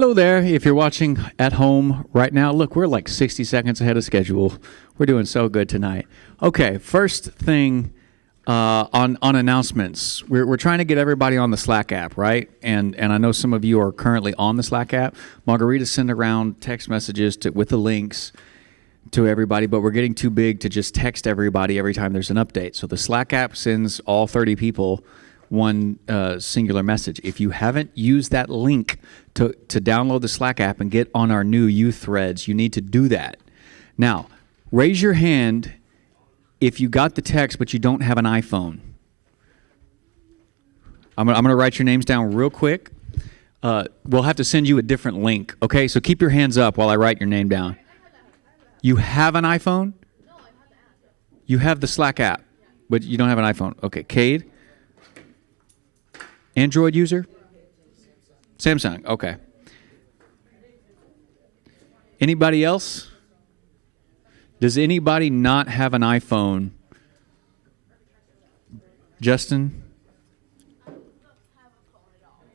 Hello there. If you're watching at home right now, look, we're like 60 seconds ahead of schedule. We're doing so good tonight. Okay, first thing on announcements. We're trying to get everybody on the Slack app, right? And I know some of you are currently on the Slack app. Margarita sent around text messages with the links to everybody, but we're getting too big to just text everybody every time there's an update. So the Slack app sends all 30 people one singular message. If you haven't used that link to download the Slack app and get on our new youth threads, you need to do that. Now, raise your hand if you got the text but you don't have an iPhone. I'm going to write your names down real quick. We'll have to send you a different link, okay? So keep your hands up while I write your name down. You have an iPhone? No, I have the app. You have the Slack app, but you don't have an iPhone. Okay, Cade? Android user? Samsung, okay. Anybody else? Does anybody not have an iPhone? Justin? I don't have a phone at all.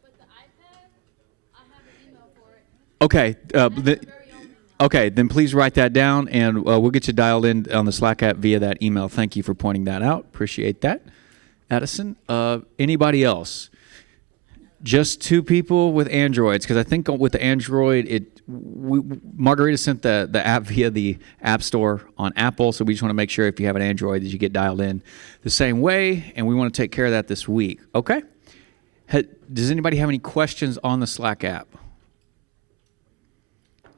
But the iPad, I have an email for it. Okay. Okay, then please write that down, and we'll get you dialed in on the Slack app via that email. Thank you for pointing that out. Appreciate that. Addison, anybody else? Just two people with Androids, because I think with the Android, Margarita sent the app via the App Store on Apple, so we just want to make sure if you have an Android that you get dialed in the same way, and we want to take care of that this week. Okay? Does anybody have any questions on the Slack app?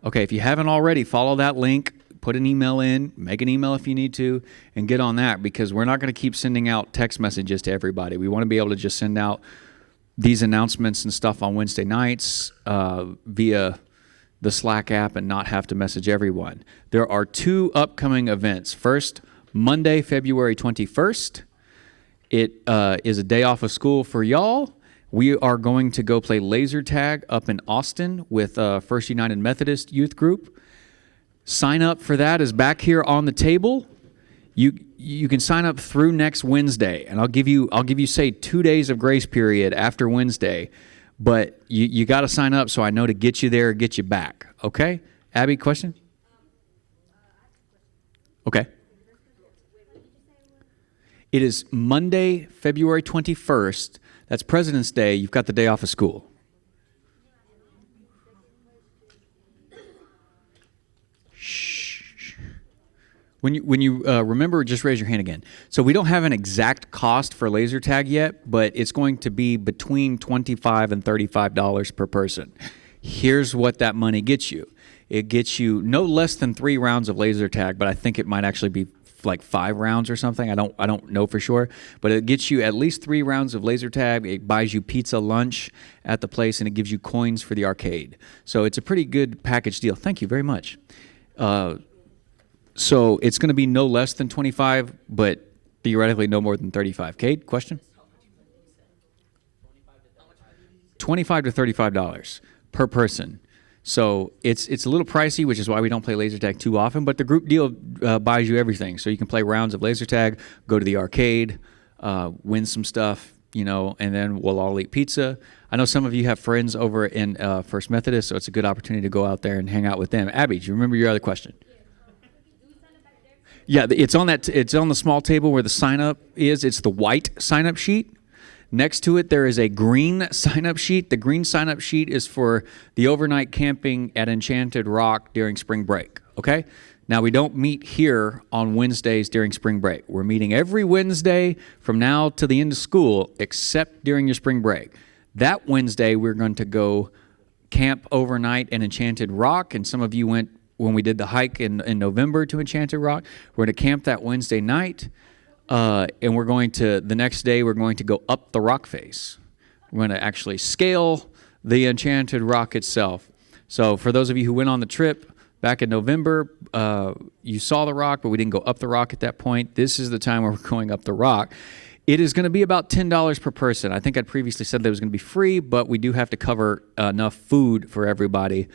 Okay, if you haven't already, follow that link, put an email in, make an email if you need to, and get on that, because we're not going to keep sending out text messages to everybody. We want to be able to just send out these announcements and stuff on Wednesday nights via the Slack app and not have to message everyone. There are two upcoming events. First, Monday, February 21st. It is a day off of school for y'all. We are going to go play laser tag up in Austin with First United Methodist Youth Group. Sign up for that is back here on the table. You can sign up through next Wednesday, and I'll give you say 2 days of grace period after Wednesday, but you got to sign up so I know to get you there, get you back. Okay, Abby, question? Okay. It is Monday, February 21st. That's President's Day. You've got the day off of school. Shh. When you remember, just raise your hand again. So we don't have an exact cost for laser tag yet, but it's going to be between $25 and $35 per person. Here's what that money gets you. It gets you no less than 3 rounds of laser tag, but I think it might actually be like 5 rounds or something. I don't know for sure, but it gets you at least 3 rounds of laser tag. It buys you pizza lunch at the place, and it gives you coins for the arcade. So it's a pretty good package deal. Thank you very much. So it's going to be no less than 25, but theoretically no more than 35. Cade, question? $25 to $35 per person. So it's a little pricey, which is why we don't play laser tag too often, but the group deal buys you everything. So you can play rounds of laser tag, go to the arcade, win some stuff, and then we'll all eat pizza. I know some of you have friends over in First Methodist, so it's a good opportunity to go out there and hang out with them. Abby, do you remember your other question? Yeah, it's on the small table where the sign-up is. It's the white sign-up sheet. Next to it, there is a green sign-up sheet. The green sign-up sheet is for the overnight camping at Enchanted Rock during spring break, okay? Now, we don't meet here on Wednesdays during spring break. We're meeting every Wednesday from now to the end of school, except during your spring break. That Wednesday, we're going to go camp overnight in Enchanted Rock, and some of you went when we did the hike in November to Enchanted Rock. We're going to camp that Wednesday night. And we're going to, the next day, we're going to go up the rock face. We're going to actually scale the Enchanted Rock itself. So for those of you who went on the trip back in November, you saw the rock, but we didn't go up the rock at that point. This is the time where we're going up the rock. It is going to be about $10 per person. I think I'd previously said that it was going to be free, but we do have to cover enough food for everybody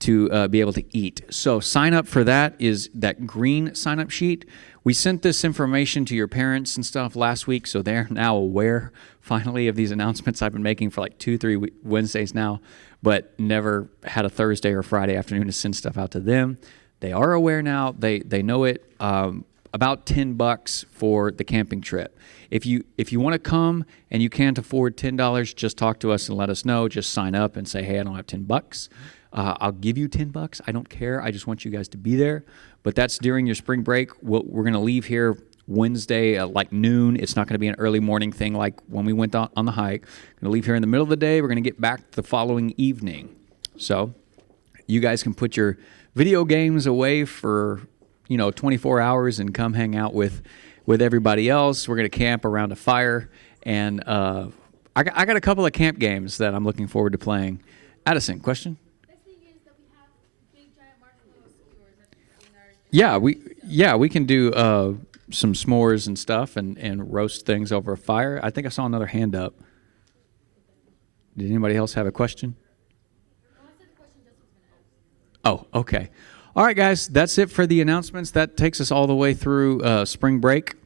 to be able to eat. So sign up for that is that green sign up sheet. We sent this information to your parents and stuff last week, so they're now aware finally of these announcements I've been making for like 2-3 Wednesdays now, but never had a Thursday or Friday afternoon to send stuff out to them. They are aware now. They know it. About $10 for the camping trip. If you want to come and you can't afford $10, just talk to us and let us know. Just sign up and say, hey, I don't have $10. I'll give you $10. I don't care. I just want you guys to be there. But that's during your spring break. We're going to leave here Wednesday at like noon. It's not going to be an early morning thing like when we went on the hike. Going to leave here in the middle of the day. We're going to get back the following evening. So you guys can put your video games away for 24 hours and come hang out with everybody else. We're going to camp around a fire. And I got a couple of camp games that I'm looking forward to playing. Addison, question? Next thing is that we have big giant marshmallow skewers in our Yeah, we can do some s'mores and stuff and roast things over a fire. I think I saw another hand up. Did anybody else have a question? Well, I said the question Justin was going to ask. Oh, okay. All right, guys, that's it for the announcements. That takes us all the way through spring break.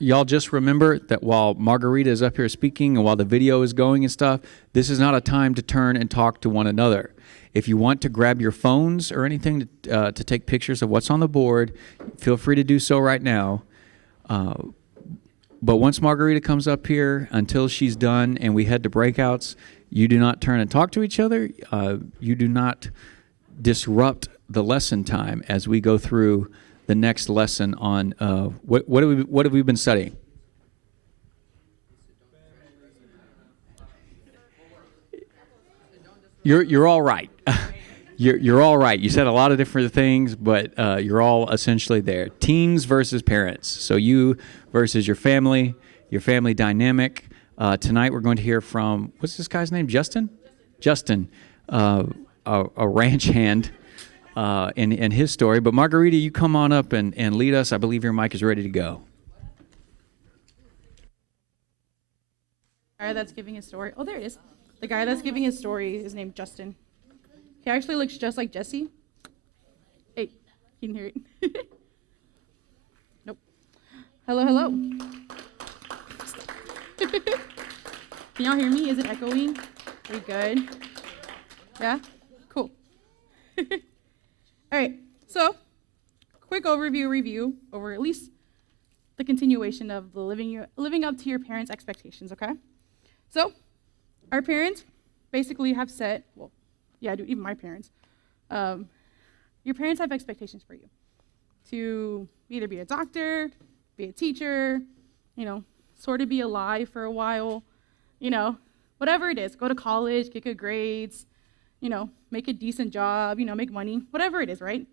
Y'all just remember that while Margarita is up here speaking and while the video is going and stuff, this is not a time to turn and talk to one another. If you want to grab your phones or anything to take pictures of what's on the board, feel free to do so right now. But once Margarita comes up here, until she's done and we head to breakouts, you do not turn and talk to each other. You do not disrupt the lesson time as we go through the next lesson on what have we been studying? You're all right. You're all right. You said a lot of different things, but you're all essentially there. Teens versus parents. So you versus your family dynamic. Tonight we're going to hear from, what's this guy's name? Justin? Justin, a ranch hand in his story. But Margarita, you come on up and lead us. I believe your mic is ready to go. The guy that's giving his story. Oh, there it is. The guy that's giving his story is named Justin. He actually looks just like Jesse. Hey, you can hear it. Nope. Hello, hello. Can y'all hear me? Is it echoing? Are you good? Yeah? Cool. All right. So, quick review over at least the continuation of the living up to your parents' expectations, okay? So, our parents basically have set, well, yeah, dude, even my parents, your parents have expectations for you to either be a doctor, be a teacher, sort of be alive for a while, whatever it is, go to college, get good grades, make a decent job, make money, whatever it is, right?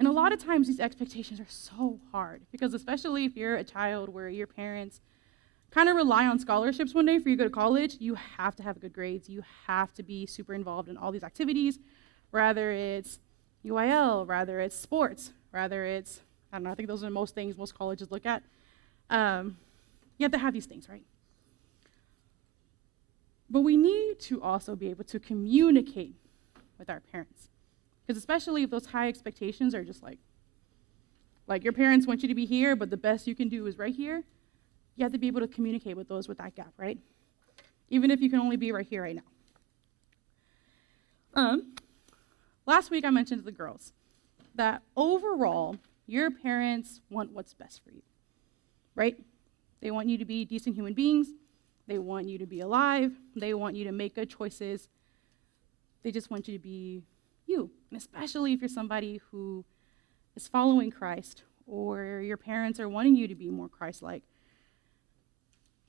And a lot of times these expectations are so hard because especially if you're a child where your parents kind of rely on scholarships one day for you to go to college, you have to have good grades. You have to be super involved in all these activities, rather it's UIL, rather it's sports, rather it's, I don't know, I think those are most things most colleges look at. You have to have these things, right? But we need to also be able to communicate with our parents. Because especially if those high expectations are just like your parents want you to be here, but the best you can do is right here, you have to be able to communicate with those with that gap, right? Even if you can only be right here, right now. Last week I mentioned to the girls that overall, your parents want what's best for you, right? They want you to be decent human beings. They want you to be alive. They want you to make good choices. They just want you to be you, and especially if you're somebody who is following Christ or your parents are wanting you to be more Christ-like,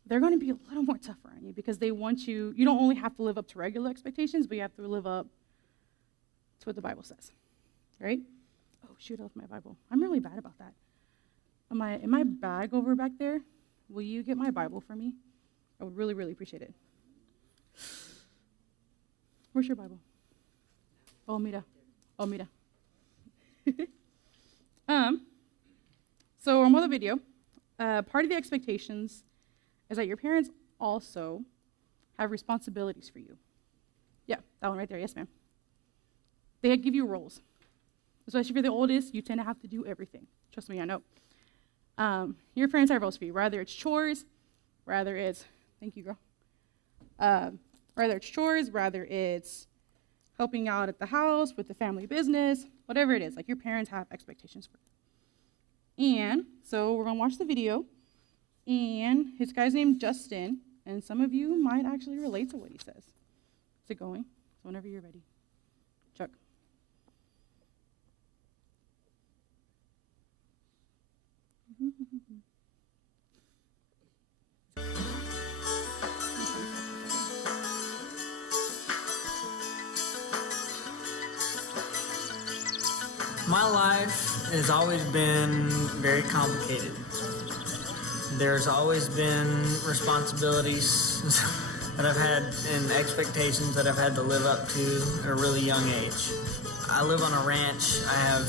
they're going to be a little more tougher on you because they want you don't only have to live up to regular expectations, but you have to live up to what the Bible says, right? Oh, shoot, I left my Bible. I'm really bad about that. In my bag over back there, will you get my Bible for me? I would really, really appreciate it. Where's your Bible? Oh, mira. So on the video, part of the expectations is that your parents also have responsibilities for you. Yeah, That one right there, yes, ma'am. They give you roles. Especially if you're the oldest, you tend to have to do everything. Trust me, I know. Your parents have roles for you, whether it's chores, rather it's, thank you, girl. Whether it's chores, rather it's helping out at the house with the family business, whatever it is. Like your parents have expectations for you. And so we're gonna watch the video, and his guy's named Justin, and some of you might actually relate to what he says. Is it going? So whenever you're ready. Chuck. My life has always been very complicated. There's always been responsibilities that I've had and expectations that I've had to live up to at a really young age. I live on a ranch. I have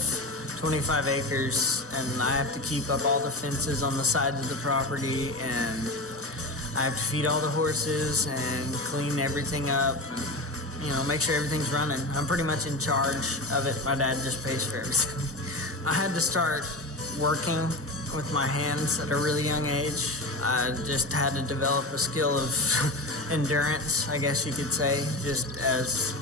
25 acres, and I have to keep up all the fences on the sides of the property, and I have to feed all the horses and clean everything up and, make sure everything's running. I'm pretty much in charge of it. My dad just pays for everything. I had to start working with my hands at a really young age. I just had to develop a skill of endurance, I guess you could say, just as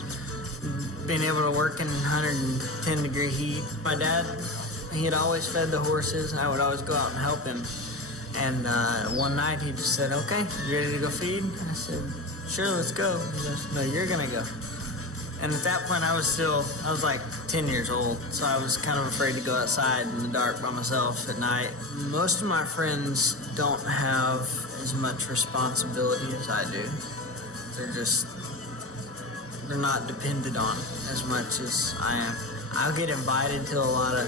being able to work in 110-degree heat. My dad, he had always fed the horses, and I would always go out and help him. And one night he just said, "Okay, you ready to go feed?" And I said, "Sure, let's go." He goes, "No, you're gonna go." And at that point I was like 10 years old, so I was kind of afraid to go outside in the dark by myself at night. Most of my friends don't have as much responsibility as I do. They're not depended on as much as I am. I'll get invited to a lot of,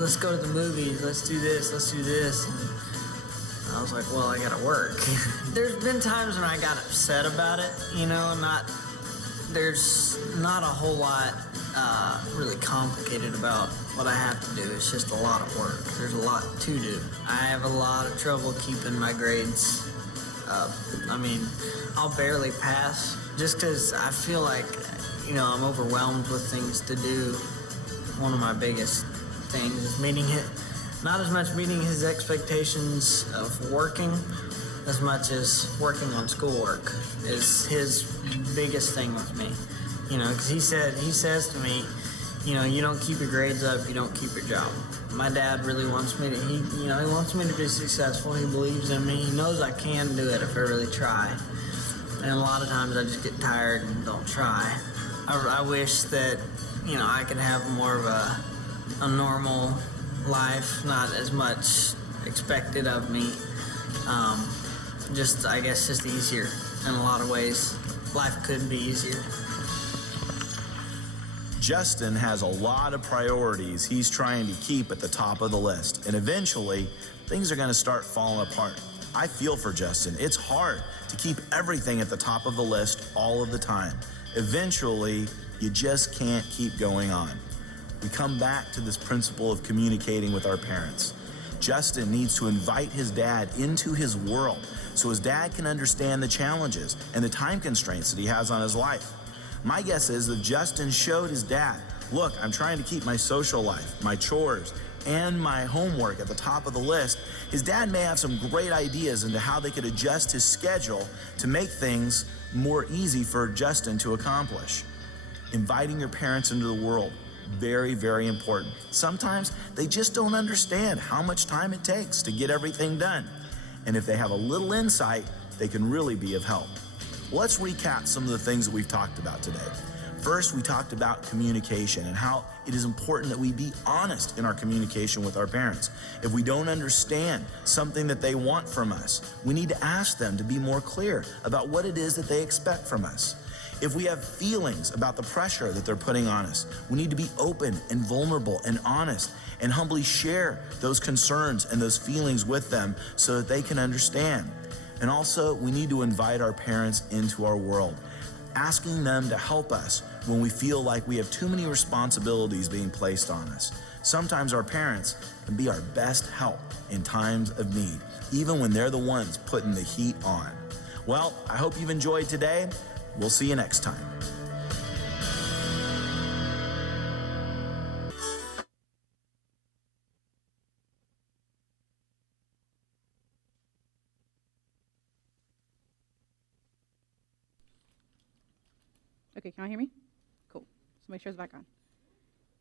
let's go to the movies, let's do this, let's do this. And I was like, well, I gotta work. There's been times when I got upset about it, there's not a whole lot really complicated about what I have to do. It's just a lot of work. There's a lot to do. I have a lot of trouble keeping my grades up. I'll barely pass just because I feel like, I'm overwhelmed with things to do. One of my biggest things is not as much meeting his expectations of working as much as working on schoolwork is his biggest thing with me. Because he says to me, you don't keep your grades up, you don't keep your job. My dad really wants me to, he wants me to be successful. He believes in me. He knows I can do it if I really try. And a lot of times I just get tired and don't try. I wish that, I could have more of a normal life, not as much expected of me. I guess just easier in a lot of ways. Life could be easier. Justin has a lot of priorities he's trying to keep at the top of the list, and eventually things are going to start falling apart. I feel for Justin. It's hard to keep everything at the top of the list all of the time. Eventually, you just can't keep going on. We come back to this principle of communicating with our parents. Justin needs to invite his dad into his world so his dad can understand the challenges and the time constraints that he has on his life. My guess is that Justin showed his dad, look, I'm trying to keep my social life, my chores, and my homework at the top of the list. His dad may have some great ideas into how they could adjust his schedule to make things more easy for Justin to accomplish. Inviting your parents into the world, very, very important. Sometimes they just don't understand how much time it takes to get everything done. And if they have a little insight, they can really be of help. Let's recap some of the things that we've talked about today. First, we talked about communication and how it is important that we be honest in our communication with our parents. If we don't understand something that they want from us, we need to ask them to be more clear about what it is that they expect from us. If we have feelings about the pressure that they're putting on us, we need to be open and vulnerable and honest and humbly share those concerns and those feelings with them so that they can understand. And also, we need to invite our parents into our world, asking them to help us when we feel like we have too many responsibilities being placed on us. Sometimes our parents can be our best help in times of need, even when they're the ones putting the heat on. Well, I hope you've enjoyed today. We'll see you next time. Okay, can I hear me? Cool. So make sure it's back on.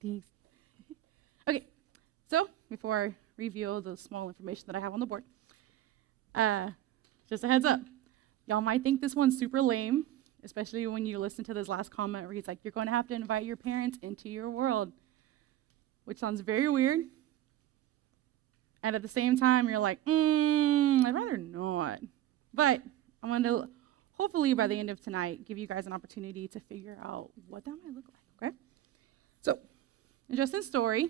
Thanks. Okay, so before I reveal the small information that I have on the board, just a heads up. Y'all might think this one's super lame, especially when you listen to this last comment where he's like, you're going to have to invite your parents into your world, which sounds very weird. And at the same time, you're like, I'd rather not. But I'm going to, hopefully by the end of tonight, give you guys an opportunity to figure out what that might look like, okay? So, in Justin's story,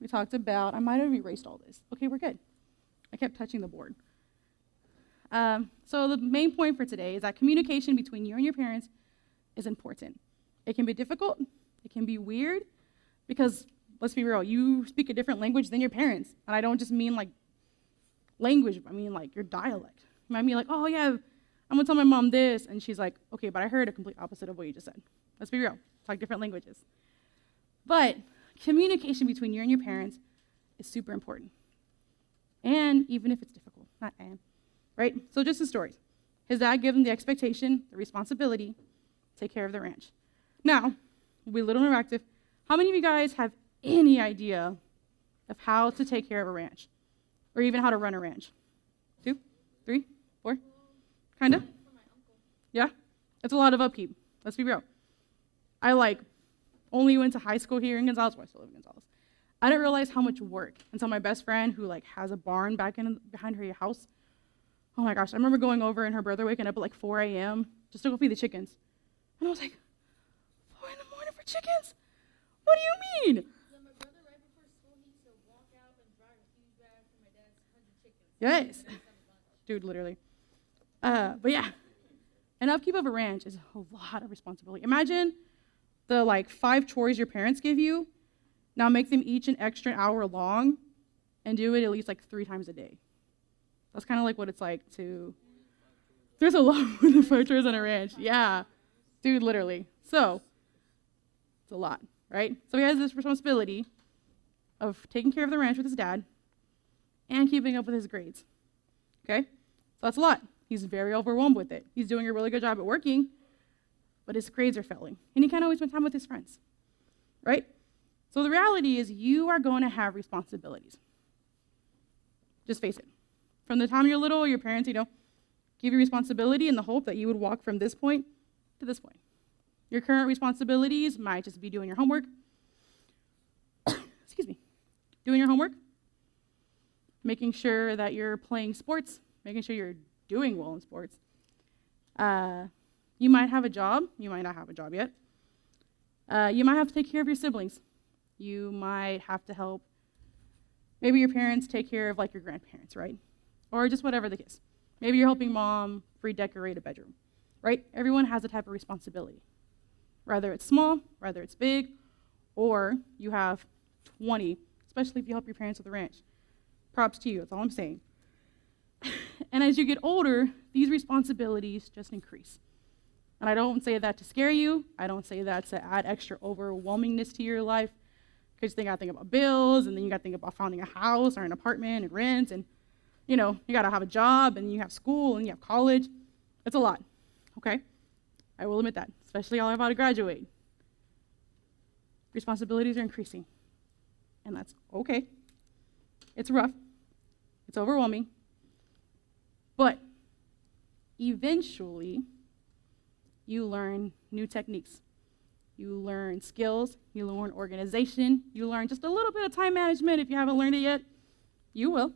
we talked about, I might have erased all this. Okay, we're good. I kept touching the board. So the main point for today is that communication between you and your parents is important. It can be difficult, it can be weird, because let's be real, you speak a different language than your parents. And I don't just mean like language, I mean like your dialect. You might be like, oh yeah, I'm gonna tell my mom this, and she's like, okay, but I heard a complete opposite of what you just said. Let's be real, talk different languages. But communication between you and your parents is super important. And even if it's difficult, not and. Right? So just the stories. His dad gave him the expectation, the responsibility, to take care of the ranch. Now, we'll be a little interactive. How many of you guys have any idea of how to take care of a ranch? Or even how to run a ranch? 2, 3, 4? Kinda? Yeah? It's a lot of upkeep. Let's be real. I only went to high school here in Gonzales, well, I still live in Gonzales. I didn't realize how much work until my best friend, who has a barn behind her house. Oh my gosh, I remember going over and her brother waking up at 4 a.m. just to go feed the chickens. And I was like, 4 in the morning for chickens? What do you mean? Yeah, my brother, right before school, he used to walk out and drive a huge bag for my dad's 100 chickens. Yes. Dude, literally. But yeah, an upkeep of a ranch is a lot of responsibility. Imagine the 5 chores your parents give you. Now make them each an extra hour long and do it at least 3 times a day. That's kind of what it's like to, there's a lot more than 5 chores on a ranch. Yeah, dude, literally. So, it's a lot, right? So he has this responsibility of taking care of the ranch with his dad and keeping up with his grades, okay? So that's a lot. He's very overwhelmed with it. He's doing a really good job at working, but his grades are failing. And he can't always spend time with his friends, right? So the reality is you are going to have responsibilities. Just face it. From the time you're little, your parents, give you responsibility in the hope that you would walk from this point to this point. Your current responsibilities might just be doing your homework. Excuse me. Doing your homework. Making sure that you're playing sports. Making sure you're doing well in sports. You might have a job. You might not have a job yet. You might have to take care of your siblings. You might have to help maybe your parents take care of your grandparents, right? Or just whatever the case. Maybe you're helping mom redecorate a bedroom, right? Everyone has a type of responsibility. Whether it's small, whether it's big, or you have 20, especially if you help your parents with the ranch. Props to you, that's all I'm saying. And as you get older, these responsibilities just increase. And I don't say that to scare you. I don't say that to add extra overwhelmingness to your life. Because you got to think about bills, and then you got to think about finding a house or an apartment and rent, and you got to have a job, and you have school, and you have college. It's a lot, okay? I will admit that, especially all about to graduate. Responsibilities are increasing, and that's okay. It's rough. It's overwhelming. But eventually, you learn new techniques. You learn skills. You learn organization. You learn just a little bit of time management if you haven't learned it yet. You will.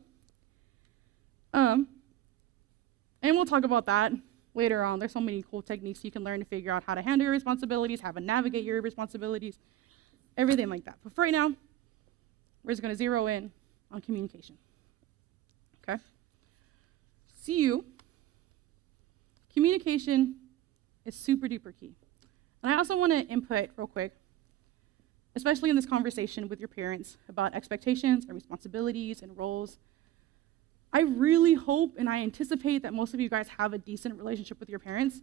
And we'll talk about that later on. There's so many cool techniques you can learn to figure out how to handle your responsibilities, how to navigate your responsibilities, everything like that. But for right now, we're just going to zero in on communication. Okay? Communication is super duper key. And I also want to input real quick, especially in this conversation with your parents about expectations and responsibilities and roles. I really hope and I anticipate that most of you guys have a decent relationship with your parents.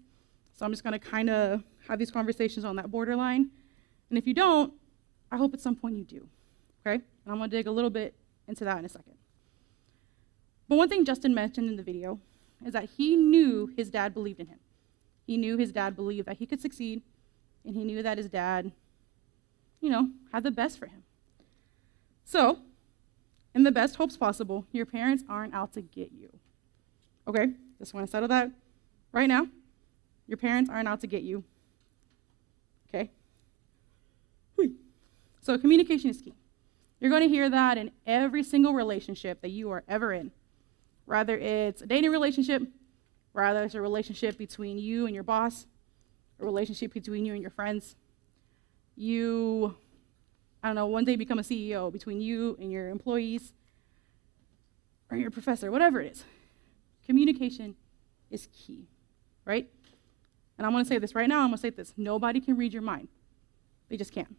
So I'm just going to kind of have these conversations on that borderline. And if you don't, I hope at some point you do. Okay? And I'm going to dig a little bit into that in a second. But one thing Justin mentioned in the video is that he knew his dad believed in him. He knew his dad believed that he could succeed, and he knew that his dad, had the best for him. So, in the best hopes possible, your parents aren't out to get you. Okay? Just want to settle that right now. Your parents aren't out to get you. Okay? Whew. So, communication is key. You're going to hear that in every single relationship that you are ever in. Rather it's a dating relationship, rather it's a relationship between you and your boss, a relationship between you and your friends. One day become a CEO between you and your employees or your professor, whatever it is. Communication is key, right? And I'm going to say this right now, I'm going to say this. Nobody can read your mind. They just can't.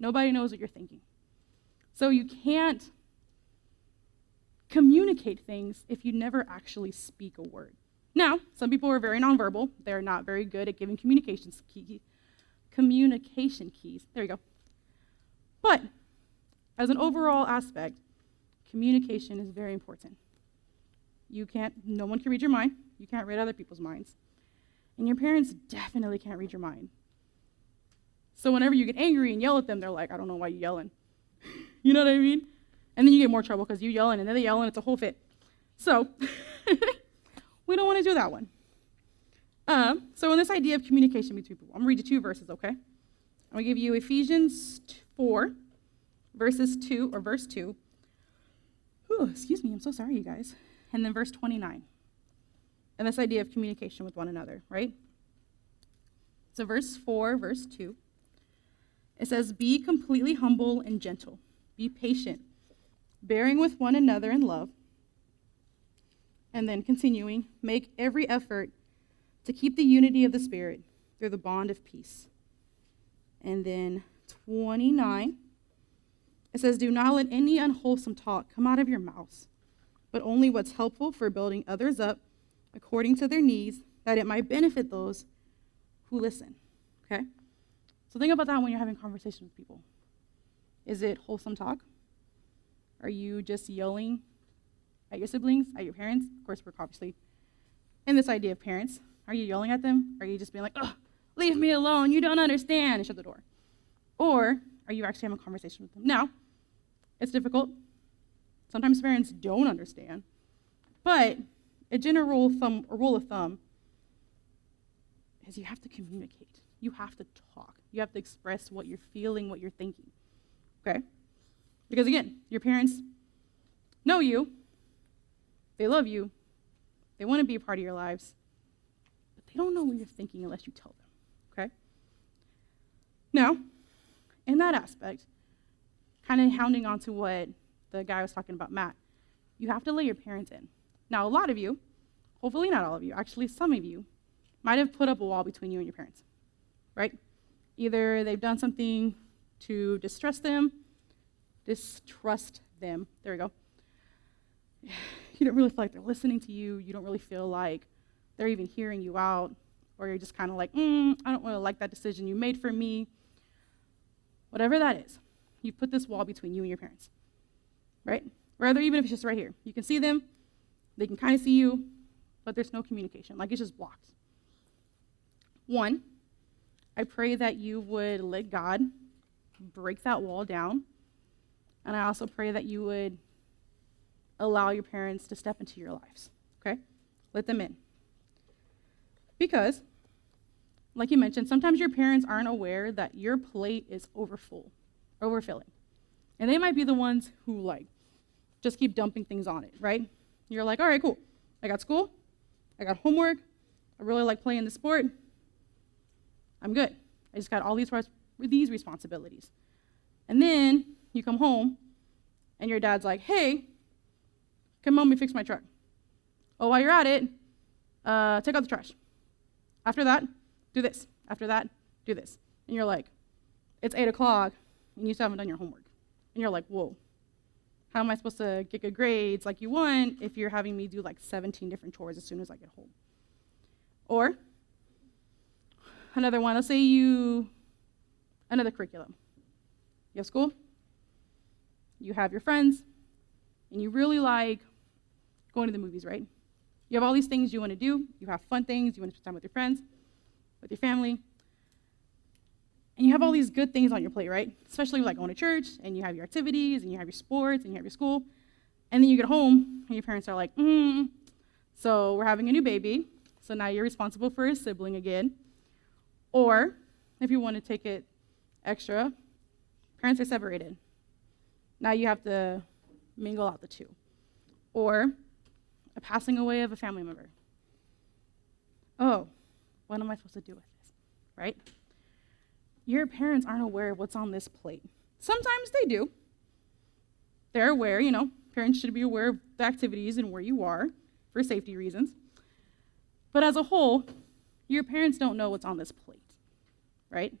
Nobody knows what you're thinking. So you can't communicate things if you never actually speak a word. Now, some people are very nonverbal. They're not very good at giving communication keys. There you go. But as an overall aspect, communication is very important. No one can read your mind. You can't read other people's minds. And your parents definitely can't read your mind. So whenever you get angry and yell at them, they're like, I don't know why you're yelling. You know what I mean? And then you get more trouble because you yelling and then they yell and it's a whole fit. So we don't want to do that one. So in this idea of communication between people, I'm going to read you 2 verses, okay? I'm going to give you Ephesians 4, verse 2. Ooh, excuse me, I'm so sorry, you guys. And then verse 29. And this idea of communication with one another, right? So verse 4, verse 2. It says, be completely humble and gentle. Be patient, bearing with one another in love. And then continuing, make every effort to keep the unity of the Spirit through the bond of peace. And then 29, it says, do not let any unwholesome talk come out of your mouths, but only what's helpful for building others up according to their needs, that it might benefit those who listen. Okay? So think about that when you're having conversations with people. Is it wholesome talk? Are you just yelling at your siblings, at your parents? Of course, we're obviously in this idea of parents. Are you yelling at them? Are you just being like, oh, leave me alone, you don't understand, and shut the door? Or are you actually having a conversation with them? Now, it's difficult. Sometimes parents don't understand. But a general rule of thumb is you have to communicate. You have to talk. You have to express what you're feeling, what you're thinking. Okay? Because again, your parents know you. They love you. They want to be a part of your lives. But they don't know what you're thinking unless you tell them. Okay? Now, in that aspect, kind of hounding on to what the guy was talking about, Matt, you have to let your parents in. Now, a lot of you, hopefully not all of you, actually some of you, might have put up a wall between you and your parents, right? Either they've done something to distrust them, there we go. You don't really feel like they're listening to you, you don't really feel like they're even hearing you out, or you're just kind of like, I don't really like that decision you made for me. Whatever that is, you put this wall between you and your parents, right? Rather, even if it's just right here. You can see them, they can kind of see you, but there's no communication. Like, it's just blocked. 1, I pray that you would let God break that wall down. And I also pray that you would allow your parents to step into your lives, okay? Let them in. Because, like you mentioned, sometimes your parents aren't aware that your plate is overfilling. And they might be the ones who, just keep dumping things on it, right? You're like, all right, cool. I got school. I got homework. I really like playing the sport. I'm good. I just got all these responsibilities. And then you come home, and your dad's like, hey, come help me fix my truck. Oh, while you're at it, take out the trash. After that, do this. After that, do this. And you're like, it's 8 o'clock, and you still haven't done your homework. And you're like, whoa, how am I supposed to get good grades like you want if you're having me do 17 different chores as soon as I get home? Or another one. Let's say another curriculum. You have school, you have your friends, and you really like going to the movies, right? You have all these things you want to do. You have fun things. You want to spend time with your friends, with your family. And you have all these good things on your plate, right? Especially like going to church, and you have your activities, and you have your sports, and you have your school. And then you get home, and your parents are like, so we're having a new baby, so now you're responsible for a sibling again. Or, if you want to take it extra, parents are separated. Now you have to mingle out the two. Or, a passing away of a family member. Oh, what am I supposed to do with this, right? Your parents aren't aware of what's on this plate. Sometimes they do. They're aware, parents should be aware of the activities and where you are for safety reasons. But as a whole, your parents don't know what's on this plate, right?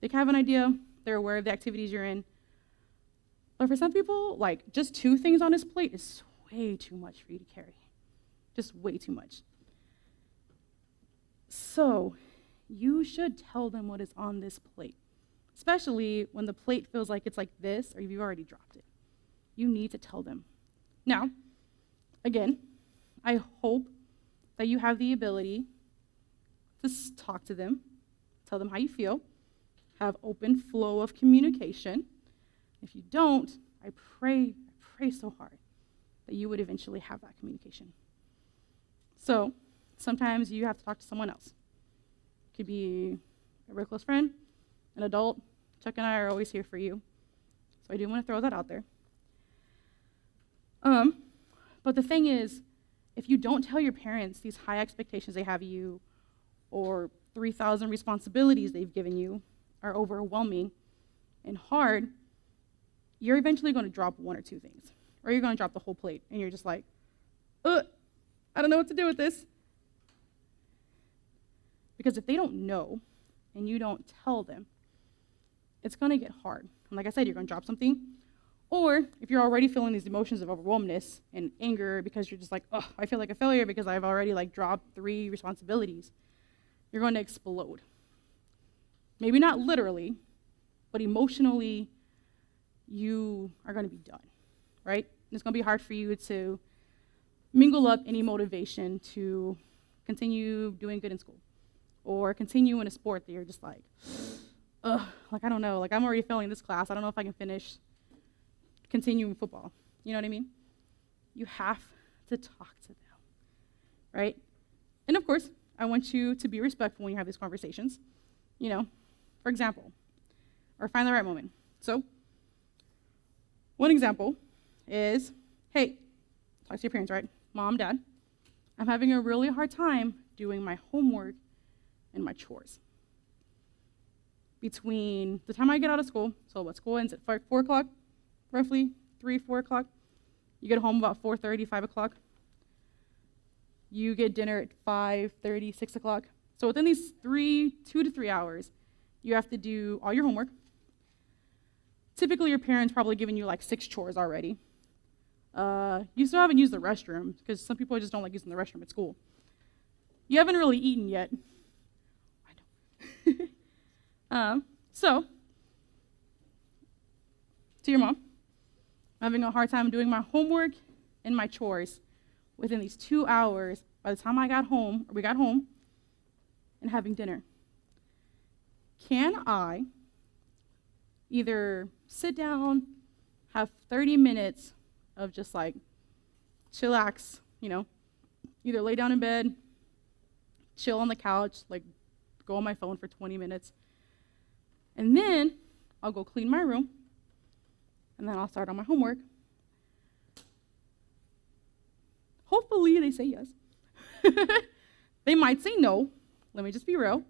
They have an idea, they're aware of the activities you're in. But for some people, like just 2 things on this plate is way too much for you to carry. Just way too much. So, you should tell them what is on this plate, especially when the plate feels like it's like this or you've already dropped it. You need to tell them. Now, again, I hope that you have the ability to talk to them, tell them how you feel, have open flow of communication. If you don't, I pray so hard that you would eventually have that communication. So, sometimes you have to talk to someone else. It could be a real close friend, an adult. Chuck and I are always here for you. So I do want to throw that out there. But the thing is, if you don't tell your parents these high expectations they have of you, or 3,000 responsibilities they've given you are overwhelming and hard, you're eventually going to drop 1 or 2 things. Or you're going to drop the whole plate, and you're just like, I don't know what to do with this. Because if they don't know, and you don't tell them, it's going to get hard. And like I said, you're going to drop something. Or if you're already feeling these emotions of overwhelmness and anger because you're just like, I feel like a failure because I've already dropped 3 responsibilities, you're going to explode. Maybe not literally, but emotionally, you are going to be done, right? And it's going to be hard for you to mingle up any motivation to continue doing good in school or continue in a sport that you're just like, I don't know, I'm already failing this class. I don't know if I can continue football. You know what I mean? You have to talk to them, right? And of course, I want you to be respectful when you have these conversations. For example, or find the right moment. So, one example is, hey, talk to your parents, right? Mom, Dad, I'm having a really hard time doing my homework and my chores. Between the time I get out of school, so what, school ends at 4 o'clock, roughly 3, 4 o'clock. You get home about 4:30, 5 o'clock. You get dinner at 5:30, 6 o'clock. So within these 2 to 3 hours, you have to do all your homework. Typically, your parents probably giving you 6 chores already. You still haven't used the restroom, because some people just don't like using the restroom at school. You haven't really eaten yet. I know. So, to your mom, I'm having a hard time doing my homework and my chores within these 2 hours by the time we got home, and having dinner. Can I either sit down, have 30 minutes of just chillax, either lay down in bed, chill on the couch, go on my phone for 20 minutes, and then I'll go clean my room, and then I'll start on my homework. Hopefully they say yes. They might say no, let me just be real.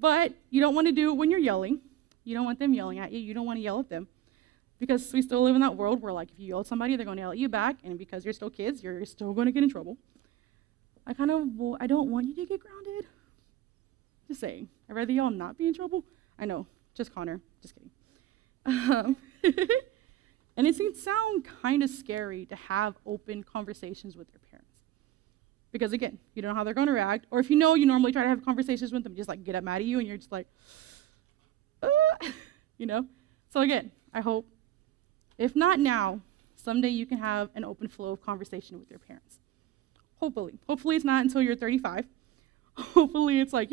But you don't want to do it when you're yelling. You don't want them yelling at you. You don't want to yell at them. Because we still live in that world where if you yell at somebody, they're going to yell at you back, and because you're still kids, you're still going to get in trouble. I don't want you to get grounded. Just saying. I'd rather y'all not be in trouble. I know, just Connor, just kidding. And it can sound kind of scary to have open conversations with your parents. Because again, you don't know how they're going to react. Or if you know, you normally try to have conversations with them, just like get up mad at you, and you're just like, you know? So again, I hope, if not now, someday you can have an open flow of conversation with your parents. Hopefully. Hopefully it's not until you're 35. Hopefully it's like,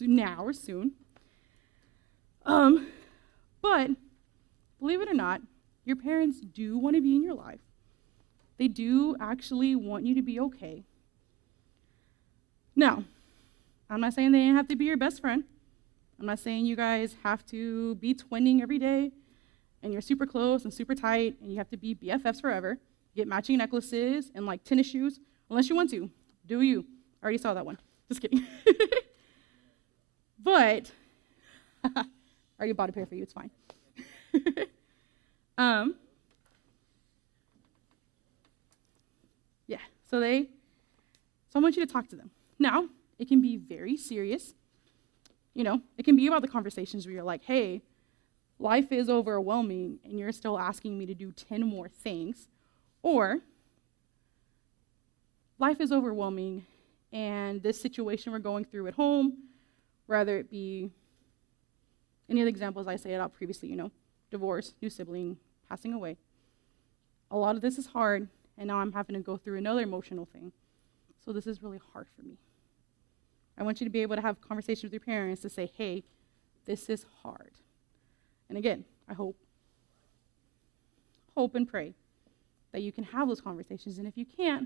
now or soon. But believe it or not, your parents do want to be in your life. They do actually want you to be okay. Now, I'm not saying they have to be your best friend. I'm not saying you guys have to be twinning every day and you're super close and super tight and you have to be BFFs forever. Get matching necklaces and like tennis shoes, unless you want to. Do you? I already saw that one. Just kidding. But, I already bought a pair for you, it's fine. Yeah, so I want you to talk to them. Now, it can be very serious. It can be about the conversations where you're like, hey, life is overwhelming and you're still asking me to do 10 more things. Or, life is overwhelming and this situation we're going through at home, whether it be any of the examples I said out previously, divorce, new sibling, passing away. A lot of this is hard, and now I'm having to go through another emotional thing. So this is really hard for me. I want you to be able to have conversations with your parents to say, hey, this is hard. And again, I hope and pray that you can have those conversations. And if you can't,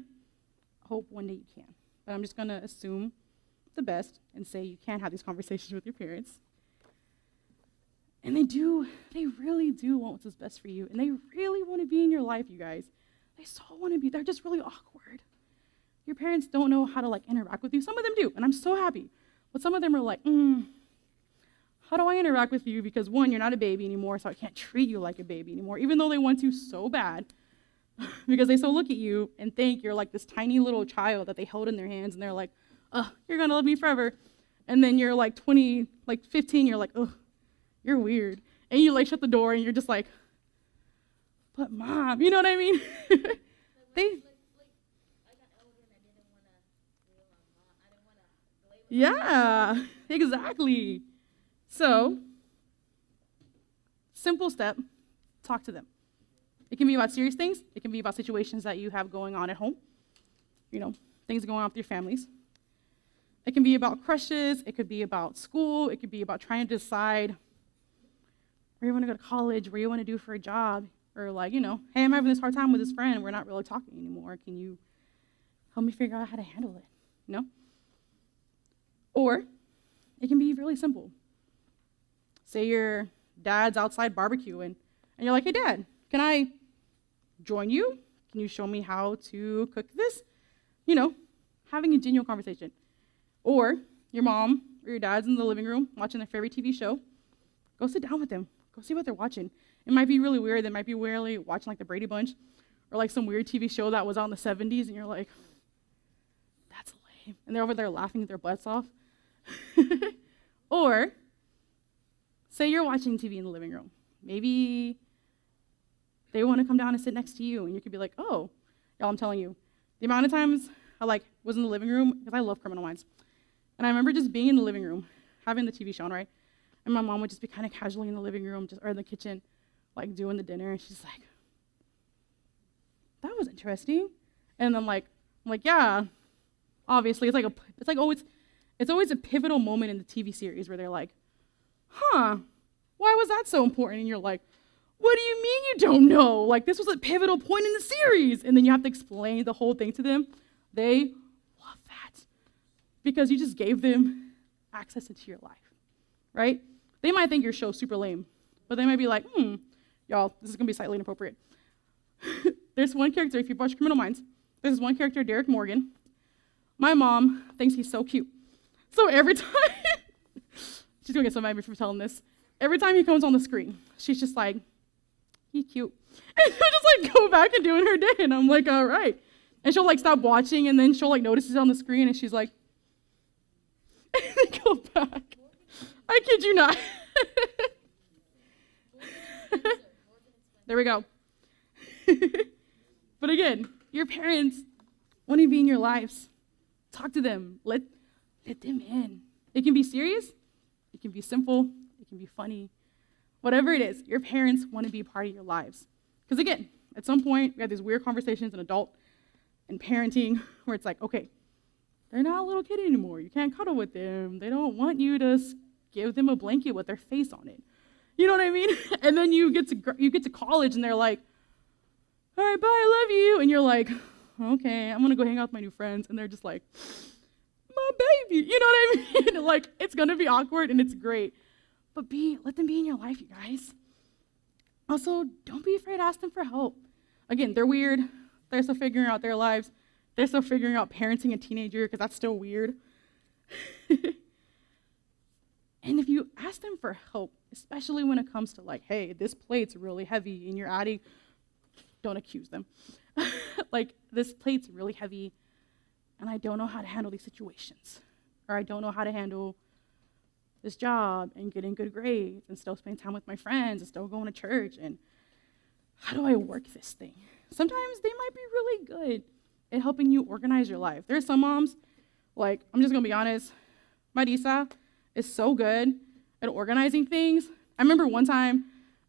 I hope one day you can. But I'm just going to assume the best and say you can have these conversations with your parents. And they really do want what's best for you. And they really want to be in your life, you guys. They so want to be. They're just really awkward. Your parents don't know how to interact with you. Some of them do, and I'm so happy. But some of them are like, how do I interact with you? Because one, you're not a baby anymore, so I can't treat you like a baby anymore, even though they want to so bad. Because they so look at you and think you're like this tiny little child that they hold in their hands, and they're like, you're going to love me forever. And then you're 20, 15, you're like, you're weird. And you shut the door and you're just like, but mom, you know what I mean? Yeah, exactly. So, simple step, talk to them. It can be about serious things. It can be about situations that you have going on at home. Things going on with your families. It can be about crushes. It could be about school. It could be about trying to decide where you want to go to college, where you want to do for a job, or hey, I'm having this hard time with this friend. We're not really talking anymore. Can you help me figure out how to handle it? Or it can be really simple. Say your dad's outside barbecuing, and you're like, hey, Dad, can I join you? Can you show me how to cook this? Having a genuine conversation. Or your mom or your dad's in the living room watching their favorite TV show. Go sit down with them. Go see what they're watching. It might be really weird. They might be really watching the Brady Bunch or some weird TV show that was out in the 70s, and you're like, that's lame. And they're over there laughing their butts off. Or say you're watching TV in the living room. Maybe they want to come down and sit next to you, and you could be like, oh, y'all, I'm telling you, the amount of times I was in the living room, because I love Criminal Minds, and I remember just being in the living room, having the TV show on, right? And my mom would just be kind of casually in the living room or in the kitchen, doing the dinner, and she's like, that was interesting. And then I'm like, yeah, obviously, it's always a pivotal moment in the TV series where they're like, why was that so important? And you're like, what do you mean you don't know? This was a pivotal point in the series. And then you have to explain the whole thing to them. They love that because you just gave them access into your life, right? They might think your show's super lame, but they might be like, y'all, this is going to be slightly inappropriate. There's one character, if you watch Criminal Minds, there's one character, Derek Morgan. My mom thinks he's so cute. So every time, she's going to get so mad at me for telling this. Every time he comes on the screen, she's just like, he cute. And she'll just go back and doing her day. And I'm like, all right. And she'll stop watching, and then she'll notice he's on the screen, and she's like, and then go back. I kid you not. There we go. But again, your parents want to be in your lives. Talk to them. Let them in. It can be serious. It can be simple. It can be funny. Whatever it is, your parents want to be a part of your lives. Because again, at some point, we have these weird conversations in adult and parenting where it's like, okay, they're not a little kid anymore. You can't cuddle with them. They don't want you to give them a blanket with their face on it. You know what I mean? And then you get to college and they're like, all right, bye, I love you. And you're like, okay, I'm going to go hang out with my new friends. And they're just like, my baby. You know what I mean? Like, it's going to be awkward and it's great. But let them be in your life, you guys. Also, don't be afraid to ask them for help. Again, they're weird. They're still figuring out their lives. They're still figuring out parenting a teenager because that's still weird. And if you ask them for help, especially when it comes to like, hey, this plate's really heavy and you're adding, don't accuse them. Like, this plate's really heavy and I don't know how to handle these situations. Or I don't know how to handle this job and getting good grades and still spending time with my friends and still going to church. And how do I work this thing? Sometimes they might be really good at helping you organize your life. There's some moms, like, I'm just going to be honest, Marisa is so good at organizing things. I remember one time,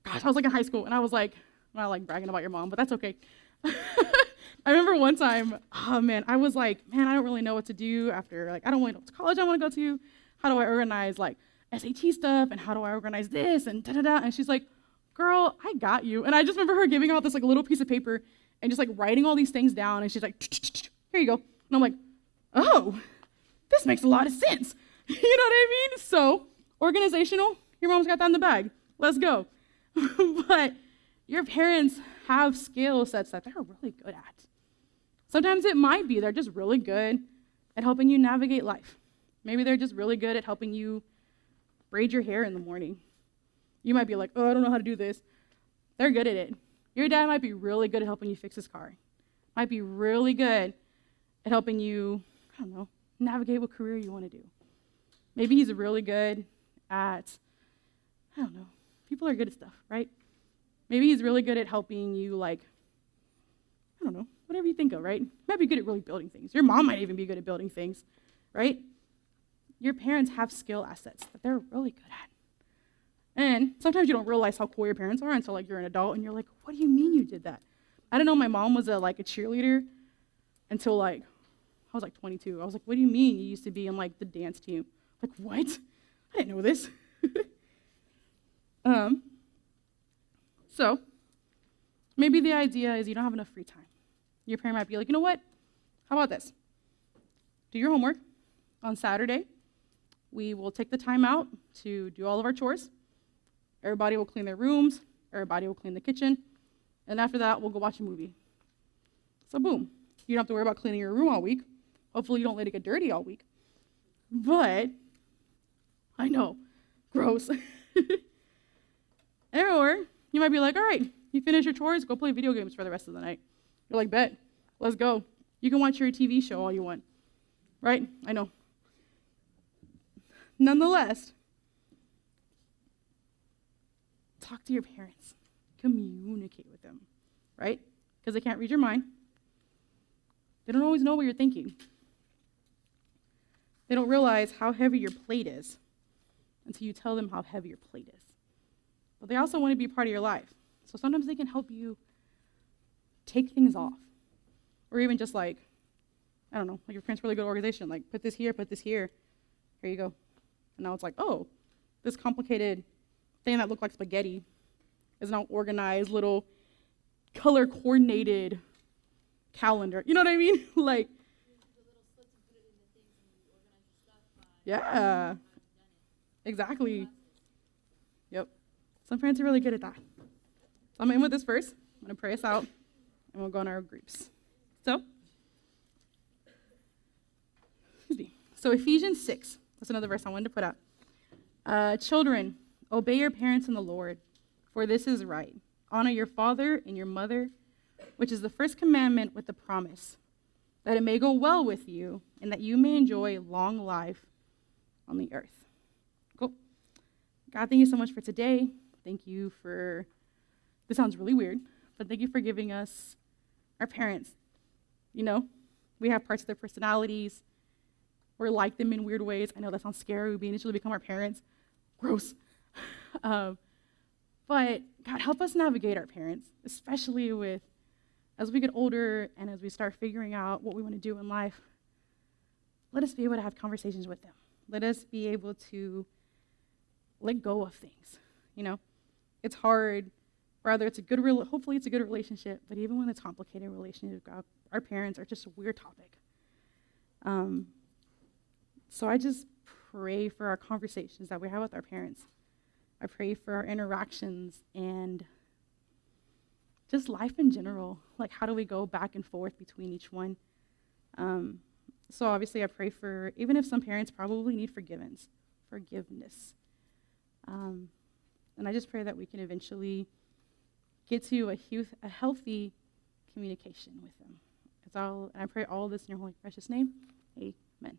gosh, I was like in high school, and I was like, I'm not like bragging about your mom, but that's okay. I remember one time, I was like, I don't really know what to do after, like, I don't really know what college I want to go to. How do I organize, like, SAT stuff, and how do I organize this, and da-da-da, and she's like, girl, I got you. And I just remember her giving out this, like, little piece of paper and just, like, writing all these things down, and she's like, here you go. And I'm like, oh, this makes a lot of sense. You know what I mean? So, organizational, your mom's got that in the bag. Let's go. But your parents have skill sets that they're really good at. Sometimes it might be they're just really good at helping you navigate life. Maybe they're just really good at helping you braid your hair in the morning. You might be like, oh, I don't know how to do this. They're good at it. Your dad might be really good at helping you fix his car. Might be really good at helping you, I don't know, navigate what career you want to do. Maybe he's really good at, I don't know, people are good at stuff, right? Maybe he's really good at helping you, like, I don't know, whatever you think of, right? Might be good at really building things. Your mom might even be good at building things, right? Your parents have skill assets that they're really good at. And sometimes you don't realize how cool your parents are until, like, you're an adult and you're like, what do you mean you did that? I didn't know my mom was a cheerleader until, like, I was like 22. I was like, what do you mean you used to be in, like, the dance team? Like, what? I didn't know this. So maybe the idea is you don't have enough free time. Your parent might be like, you know what? How about this? Do your homework on Saturday. We will take the time out to do all of our chores. Everybody will clean their rooms. Everybody will clean the kitchen. And after that, we'll go watch a movie. So boom. You don't have to worry about cleaning your room all week. Hopefully you don't let it get dirty all week. But, I know, gross. Or you might be like, all right, you finish your chores, go play video games for the rest of the night. You're like, bet, let's go. You can watch your TV show all you want, right? I know. Nonetheless, talk to your parents. Communicate with them, right? Because they can't read your mind. They don't always know what you're thinking. They don't realize how heavy your plate is until you tell them how heavy your plate is. But they also want to be a part of your life. So sometimes they can help you take things off. Or even just like, I don't know, like your parents' really good organization, like put this here, here you go. And now it's like, oh, this complicated thing that looked like spaghetti is now organized, little color-coordinated calendar. You know what I mean? Like, yeah, exactly. Yep. Some parents are really good at that. So I'm going to end with this verse. I'm going to pray us out, and we'll go in our groups. So, Ephesians 6. That's another verse I wanted to put up. Children, obey your parents in the Lord, for this is right. Honor your father and your mother, which is the first commandment with the promise, that it may go well with you, and that you may enjoy long life on the earth. Cool. God, thank you so much for today. Thank you for, this sounds really weird, but thank you for giving us our parents. You know, we have parts of their personalities or like them in weird ways. I know that sounds scary. We initially become our parents. Gross. But God, help us navigate our parents, especially with as we get older and as we start figuring out what we want to do in life. Let us be able to have conversations with them. Let us be able to let go of things. You know, it's hard. Rather, it's a good. Hopefully, it's a good relationship. But even when it's complicated relationship, our parents are just a weird topic. So I just pray for our conversations that we have with our parents. I pray for our interactions and just life in general. Like, how do we go back and forth between each one? So obviously, I pray for, even if some parents probably need forgiveness. And I just pray that we can eventually get to a healthy communication with them. It's all, and I pray all this in your holy precious name. Amen.